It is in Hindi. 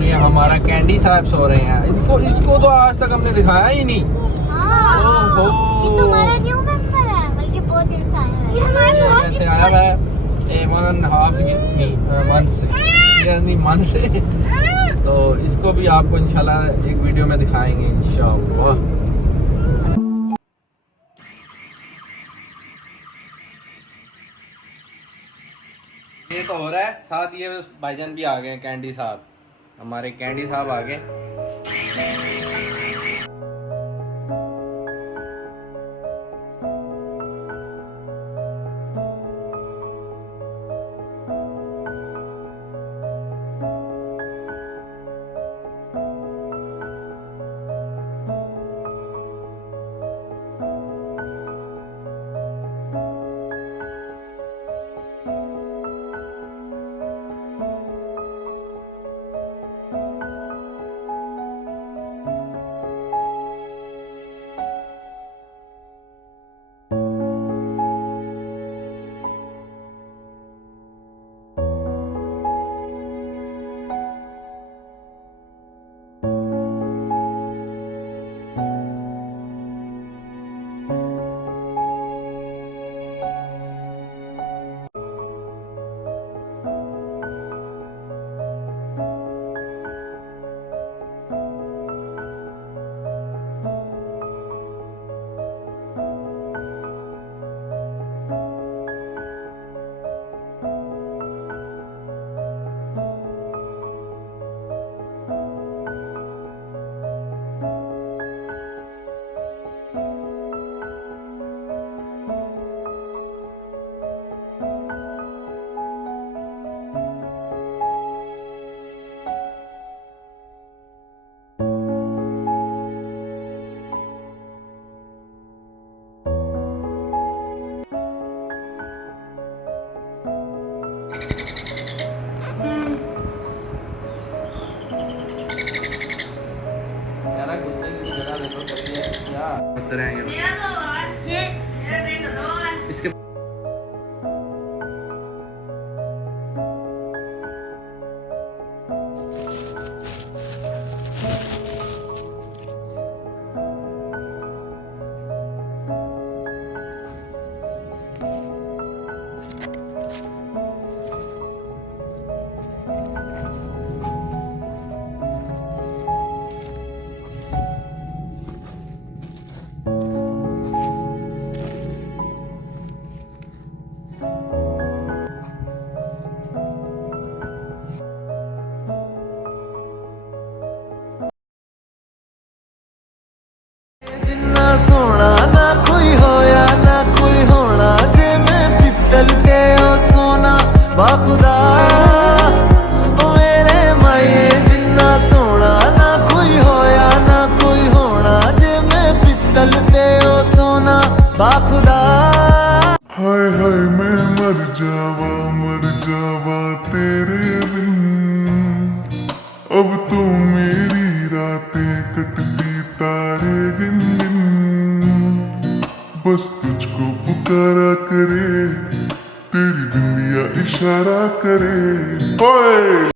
और ये हमारा कैंडी साहब सो रहे हैं। इसको तो आज तक हमने दिखाया ही नहीं। ये तुम्हारा न्यू मेंबर है, बल्कि बहुत दिन से आया है। ये हमारा बहुत से आया हुआ है 1.5 मंथ से। तो इसको भी आपको इंशाल्लाह एक वीडियो में दिखाएंगे इंशाल्लाह। ये तो हो रहा है, साथ ये भाईजान भी आ गए हैं, कैंडी साहब, हमारे कैंडी साहब आ गए। इसके सोना ना कोई होया ना कोई होना जे मैं पित्तल ते ओ सोना बाखुदा ओ मेरे माये जिन्ना सोना ना कोई होया ना कोई होना जे मैं पित्तल ते ओ सोना बाखुदा। हाय हाय मैं मर जावा तेरे बिन, अब तो मेरी रातें कटती तारे गिन गिन, बस तुझको पुकारा करे तेरी बिंदिया इशारा करे। ओए